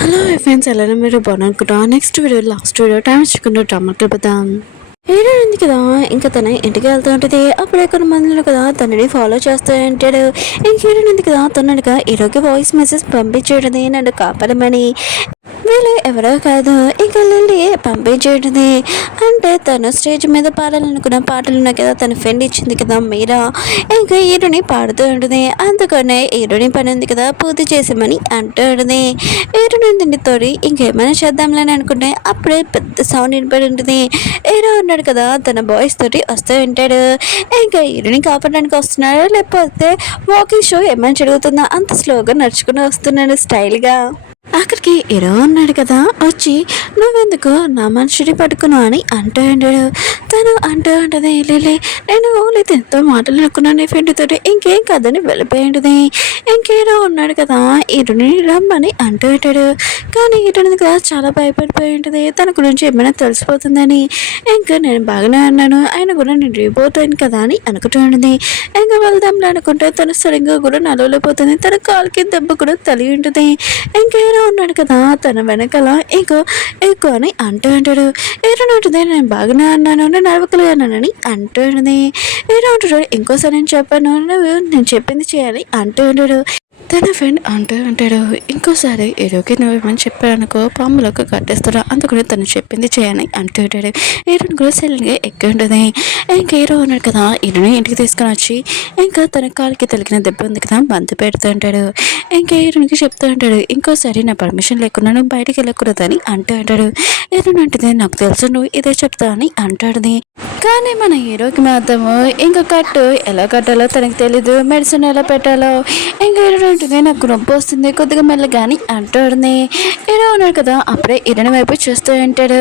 Hello friends, ఎలా మీరు బాగున్నానుకుంటా. Next video last video time ఇచ్చుకుంటూ డ్రామాకి వెళ్ళిపోతాం. హీరో ఉంది కదా, ఇంకా తన ఇంటికి వెళ్తూ ఉంటుంది. అప్పుడే కొన్ని మందిలో కదా తనని ఫాలో చేస్తూ ఉంటాడు. ఇంక హీరో ఉంది కదా, తనగా హీరోకి వాయిస్ మెసేజ్ పంపించేటది నన్ను కాపాడమని. వీళ్ళు ఎవరో కాదు, ఇంకా లిల్లీ పంపించేటది. అంటే తను స్టేజ్ మీద పాడాలనుకున్న పాటలు ఉన్నాయి కదా, తన ఫ్రెండ్ ఇచ్చింది కదా మీరా, ఇంకా హీరోని పాడుతూ ఉంటుంది. అందుకనే హీరోని పని ఉంది కదా పూర్తి చేసామని అంటూ ఉంటుంది. హీరోని తోడి ఇంకేమైనా చేద్దాంలని అనుకుంటే అప్పుడే పెద్ద సౌండ్ వినపడి ఉంటుంది. హీరో ఉన్నాడు కదా, తన బాయ్స్ తోటి వస్తూ ఉంటాడు. ఇంకా హీరోని కాపాడడానికి వస్తున్నాడు, లేకపోతే వాకింగ్ షో ఏమైనా జరుగుతుందా అంత స్లోగా నడుచుకుని వస్తున్నాడు స్టైల్గా. అక్కడికి హీరో ఉన్నాడు కదా, వచ్చి నువ్వెందుకు నా మనిషిని పట్టుకున్నావు అని అంటూ ఉంటాడు. తను అంటూ ఉంటుంది, లిల్లీ నేను ఓన్లీ ఎంతో మాటలు అనుకున్నాను నీ ఫ్రెండ్ తోటి, ఇంకేం కాదని వెళ్ళిపోయి ఉంటుంది. ఇంకేరో ఉన్నాడు కదా, హీరోని రమ్మని అంటూ ఉంటాడు. కానీ హీరోని కదా చాలా భయపడిపోయి ఉంటుంది, తన గురించి ఏమైనా తెలిసిపోతుందని. ఇంకా నేను బాగానే అన్నాను, ఆయన కూడా నేను రీపోతాను కదా అని అనుకుంటూ ఉంటుంది. ఇంకా వెళ్దాంలే అనుకుంటే తను సరిగ్గా కూడా నలవలేకపోతుంది. తన కాలుకి దెబ్బ కూడా తలి ఉంటుంది. ఇంకా ఉన్నాడు కదా, తన వెనకాల ఎక్కువ అని అంటూ ఉంటాడు. ఏదో ఉంటుంది, నేను బాగానే అన్నాను, నేను నడవగలిగానని అంటూ ఉంటుంది. ఏదో ఉంటాడు, ఇంకోసారి నేను చెప్పాను, నేను చెప్పింది చేయాలి అంటూ ఉంటాడు. తన ఫ్రెండ్ అంటూ ఉంటాడు, ఇంకోసారి ఏదోకి నువ్వేమని చెప్పాడనుకో పాములకు కట్టేస్తాడు, అందుకని తను చెప్పింది చేయని అంటూ ఉంటాడు. హీరోని కూడా సైలెంట్గా ఎక్కి ఉంటుంది. ఇంకా హీరో ఉన్నాడు కదా, హీరోని ఇంటికి తీసుకొని వచ్చి ఇంకా తన కాలికి తగిలిన దెబ్బ ఉంది కదా బంతి పెడుతూ ఉంటాడు. ఇంకా హీరోనికి చెప్తూ ఉంటాడు, ఇంకోసారి నా పర్మిషన్ లేకుండా నువ్వు బయటికి వెళ్ళకూడదని అంటూ ఉంటాడు. హీరోని అంటుంది, నాకు తెలుసు నువ్వు ఇదే చెప్తా అని అంటాడుది. కానీ మన హీరోకి మాత్రము ఇంకా కట్టు ఎలా కట్టాలో తనకు తెలీదు, మెడిసిన్ ఎలా పెట్టాలో. ఇంకా హీరో ఉంటుంది, నాకు నొప్పి వస్తుంది కొద్దిగా మెల్లగాని అంటాడుని. హీరో ఉన్నాడు కదా, అప్పుడే హీరోని వైపు చూస్తూ ఉంటాడు.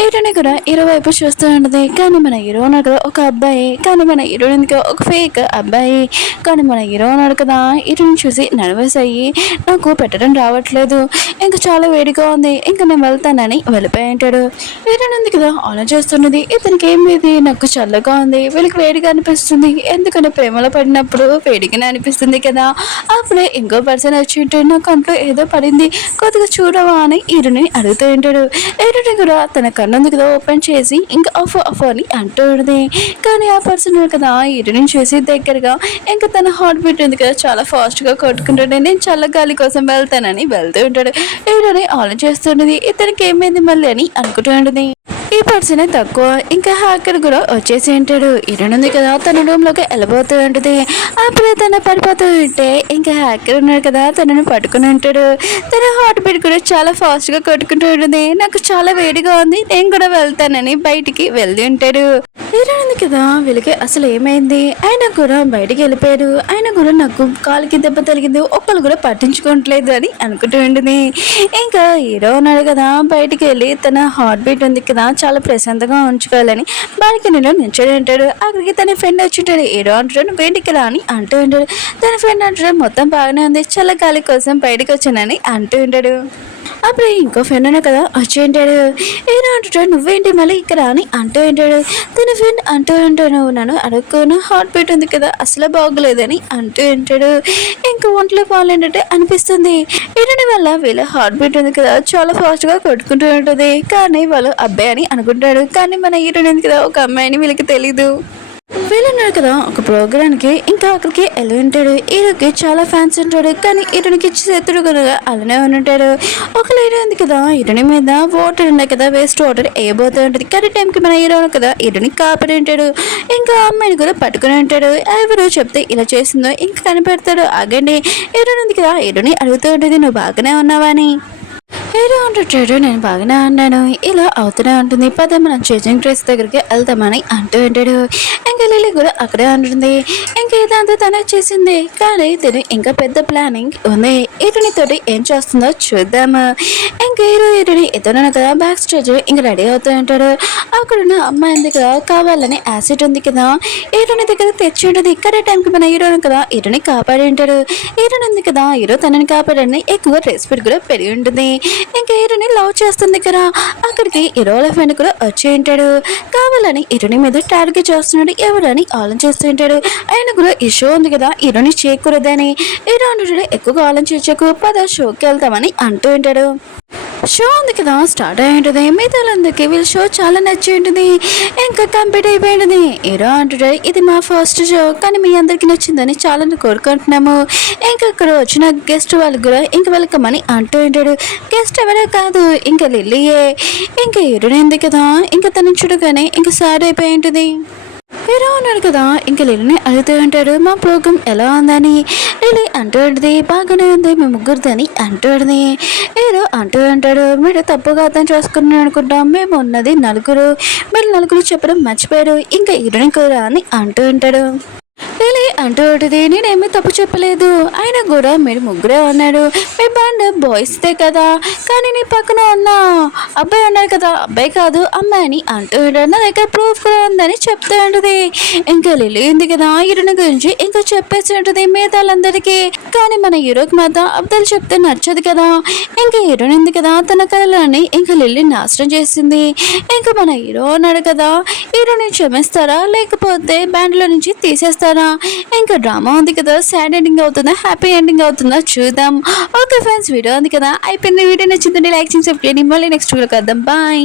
హీరోని కూడా హీరో వైపు చూస్తూ ఉంటుంది. కానీ మన హీరో ఉన్నాడు కదా ఒక అబ్బాయి, కానీ మన హీరోయిన్కి ఒక ఫేక్ అబ్బాయి. కానీ మన హీరో ఉన్నాడు కదా, హీరోని చూసి నర్వస్ అయ్యి నాకు పెట్టడం రావట్లేదు, ఇంకా చాలా వేడిగా ఉంది, ఇంకా నేను వెళ్తానని వెళ్ళిపోయి ఉంటాడు. హీరోయిన్ ఉంది కదా ఆలోచిస్తున్నది, ఇతనికి ఏం లేదు, నాకు చల్లగా ఉంది, వీళ్ళకి వేడిగా అనిపిస్తుంది, ఎందుకంటే ప్రేమలో పడినప్పుడు వేడిగానే అనిపిస్తుంది కదా. అప్పుడే ఇంకో పర్సన్ వచ్చి ఉంటే నా కంట్లో ఏదో పడింది, కొద్దిగా చూడవా అని హీరోని అడుగుతూ ఉంటాడు. హీరోని కూడా తన కన్ను ఉంది కదా ఓపెన్ చేసి ఇంకా ఆఫ్ అని అంటూ ఉంటుంది. కానీ ఆ పర్సన్ కదా హీరోని చూసి దగ్గరగా ఇంకా తన హార్ట్ బీట్ ఉంది కదా చాలా ఫాస్ట్గా కొట్టుకుంటాడు. నేను చల్లగాలి కోసం వెళ్తానని వెళ్తూ ఉంటాడు. హీరోని ఆలోచిస్తుండేది, ఇతనికి ఏమైంది మళ్ళీ అని అనుకుంటూ ఉంటుంది. ఈ పర్సనే తక్కువ, ఇంకా హ్యాకర్ కూడా వచ్చేసి ఉంటాడు. హీరోయిన్ ఉంది కదా, తన రూమ్లోకి వెళ్ళబోతూ ఉంటుంది. అప్పుడే తన పడిపోతూ ఉంటే ఇంకా హ్యాకర్ ఉన్నాడు కదా, తనను పట్టుకుని ఉంటాడు. తన హార్ట్ బీట్ కూడా చాలా ఫాస్ట్గా కొట్టుకుంటూ ఉంటుంది. నాకు చాలా వేడిగా ఉంది, నేను కూడా వెళ్తానని బయటికి వెళ్తూ ఉంటాడు. హీరోయిన్ ఉంది కదా, వీళ్ళకి అసలు ఏమైంది, ఆయన కూడా బయటికి వెళ్ళిపోయాడు, ఆయన కూడా నాకు కాలుకి దెబ్బ తగిలింది, ఒక్కరు కూడా పట్టించుకోవట్లేదు అని అనుకుంటూ ఉంటుంది. ఇంకా హీరో ఉన్నాడు కదా, బయటికి వెళ్ళి తన హార్ట్ బీట్ ఉంది కదా చాలా ప్రశాంతంగా ఉంచుకోవాలని బాల్కనీలో నిల్చొని ఉంటాడు. అక్కడికి తన ఫ్రెండ్ వచ్చి ఉంటాడు. హీరో అంటాడు బయటికి రా అని అంటూ ఉంటాడు. తన ఫ్రెండ్ అంటాడు, మొత్తం బాగానే ఉంది, చల్ల గాలి కోసం బయటకు వచ్చానని అంటూ ఉంటాడు. అప్పుడు ఇంకో ఫ్రెండ్ అనే కదా వచ్చి ఉంటాడు. ఏదో అంటాడు, నువ్వేంటి మళ్ళీ ఇక్కడ అని అంటూ ఉంటాడు. తన ఫ్రెండ్ అంటూ ఉంటాడు, నన్ను అడుక్కోను, హార్ట్ బీట్ ఉంది కదా అసలు బాగోలేదని అంటూ ఉంటాడు. ఇంకా ఒంట్లో బాగాలేంటే అనిపిస్తుంది. వీటిని వల్ల వీళ్ళ హార్ట్ బీట్ ఉంది కదా చాలా ఫాస్ట్గా కొట్టుకుంటూ ఉంటుంది. కానీ వాళ్ళు అబ్బాయి అని అనుకుంటాడు. కానీ మన హీరోయిన్ ఉంది కదా ఒక అమ్మాయిని వీళ్ళకి తెలీదు. వీళ్ళున్నాడు కదా ఒక ప్రోగ్రామ్కి, ఇంకా అక్కడికి వెళ్ళి ఉంటాడు. హీరోకి చాలా ఫ్యాన్స్ ఉంటాడు, కానీ హీరోనికి చేతుడు కనుక అలానే ఉంటాడు. ఒక హీరో ఉంది కదా, హీరోని మీద వాటర్ ఉన్నాయి కదా, వేస్ట్ వాటర్ వేయబోతూ ఉంటుంది. కానీ టైంకి మన హీరో కదా హీరోని కాపాడి ఉంటాడు. ఇంకా అమ్మాయిని కూడా పట్టుకుని ఉంటాడు. ఎవరు చెప్తే ఇలా చేసిందో ఇంకా కనిపెడతాడు. ఆగండి, హీరోని ఉంది కదా హీరోని అడుగుతూ ఉంటుంది, నువ్వు బాగానే ఉన్నావా అని. హీరో అంటాడు, నేను బాగానే అన్నాను, ఇలా అవుతూనే ఉంటుంది, పదే మనం చేంజింగ్ డ్రెస్ దగ్గరికి వెళ్తామని అంటూ ఉంటాడు. ఇంకా లిల్లీ కూడా అక్కడే అంటుంది, ఇంకా ఇదంతా తనే చేసింది, కానీ తిని ఇంకా పెద్ద ప్లానింగ్ ఉంది, హీరోని తోటి ఏం చేస్తుందో చూద్దాము. ఇంకా హీరోని ఇతను కదా బ్యాక్ స్టేజ్ ఇంకా రెడీ అవుతూ ఉంటాడు. అక్కడున్న అమ్మాయి ఉంది కదా, కావాలని యాసిడ్ ఉంది కదా హీరోని దగ్గర తెచ్చి ఉంటుంది. ఇక్కడ టైంకి మన హీరోని కదా హీరోని కాపాడి ఉంటాడు. హీరోని ఉంది కదా, హీరో తనని కాపాడని ఎక్కువ రెస్పెక్ట్ కూడా పెరిగి ఉంటుంది. ఇంకా హీరోని లవ్ చేస్తుంది కదా. అక్కడికి హీరోల ఫ్రెండ్ కూడా వచ్చి ఉంటాడు. కావాలని హీరోని మీద టార్గెట్ చేస్తున్నాడు ఎవరని ఆలోచిస్తూ ఉంటాడు. ఆయన కూడా ఈ షో ఉంది కదా హీరోని చేయకూడదని. హీరో అంటాడు ఎక్కువగా ఆలోచించకు పద షోకి వెళ్తామని అంటూ ఉంటాడు. షో ఉంది కదా స్టార్ట్ అయి ఉంటుంది. మిగతా వాళ్ళందరికీ వీళ్ళ షో చాలా నచ్చి ఉంటుంది. ఇంకా కంప్లీట్ అయిపోయి ఉంటుంది. హీరో అంటాడు ఇది మా ఫస్ట్ షో కానీ మీ అందరికీ నచ్చిందని చాలా కోరుకుంటున్నాము. ఇంకా ఇక్కడ వచ్చిన గెస్ట్ వాళ్ళు కూడా ఇంకా వెల్కమ్ అని అంటూ ఉంటాడు. గెస్ట్ ఎవరో కాదు ఇంకా లిల్లీయే. ఇంకా హీరోని ఉంది కదా ఇంకా తను చూడగానే ఇంకా సాడ్ అయిపోయి ఉంటుంది. హీరో ఉన్నాడు కదా ఇంకా లిల్లీని అడుగుతూ ఉంటాడు మా ప్రోగ్రామ్ ఎలా ఉందని. లిల్లీ అంటూ ఉంటుంది బాగానే ఉంది మీ ముగ్గురిదని అంటూ ఉంటుంది. హీరో అంటూ ఉంటాడు మీరు తప్పుగా అర్థం చేసుకున్నాను అనుకుంటాం మేము ఉన్నది నలుగురు మీరు నలుగురు చెప్పడం మర్చిపోయారు ఇంకా హీరోని కూడా అని అంటూ ఉంటాడు. లిల్లీ అంటూ ఉంటుంది నేనేమీ తప్పు చెప్పలేదు ఆయన కూడా మీరు ముగ్గురే ఉన్నాడు మీ బ్యాండ్ బాయ్స్దే కదా కానీ నీ పక్కన ఉన్న అబ్బాయి ఉన్నాడు కదా అబ్బాయి కాదు అమ్మాయి అని అంటూ ఉంటాడు. నా దగ్గర ప్రూఫ్ కూడా ఉందని చెప్తూ ఉంటుంది. ఇంకా లిల్లీ ఉంది కదా హీరోని గురించి ఇంకా చెప్పేసి ఉంటుంది మిగతాళ్ళందరికీ. కానీ మన హీరోకి మాత్రం అబ్బాయిలు చెప్తే నచ్చదు కదా. ఇంకా హీరోని ఉంది కదా తన కళలని ఇంకా లిల్లీ నాశనం చేసింది. ఇంకా మన హీరో ఉన్నాడు కదా హీరోని క్షమిస్తారా లేకపోతే బ్యాండ్లో నుంచి తీసేస్తారా. ఇంకా డ్రామా ఉంది కదా సాడ్ ఎండింగ్ అవుతుందా హ్యాపీ ఎండింగ్ అవుతుందా చూద్దాం. ఓకే ఫ్రెండ్స్ వీడియో ఉంది కదా అయిపోయింది. వీడియో నచ్చిందండి లైక్ చేసి సబ్స్క్రైబ్ చేయండి. మళ్ళీ నెక్స్ట్ వీడియో కద్దాం బాయ్.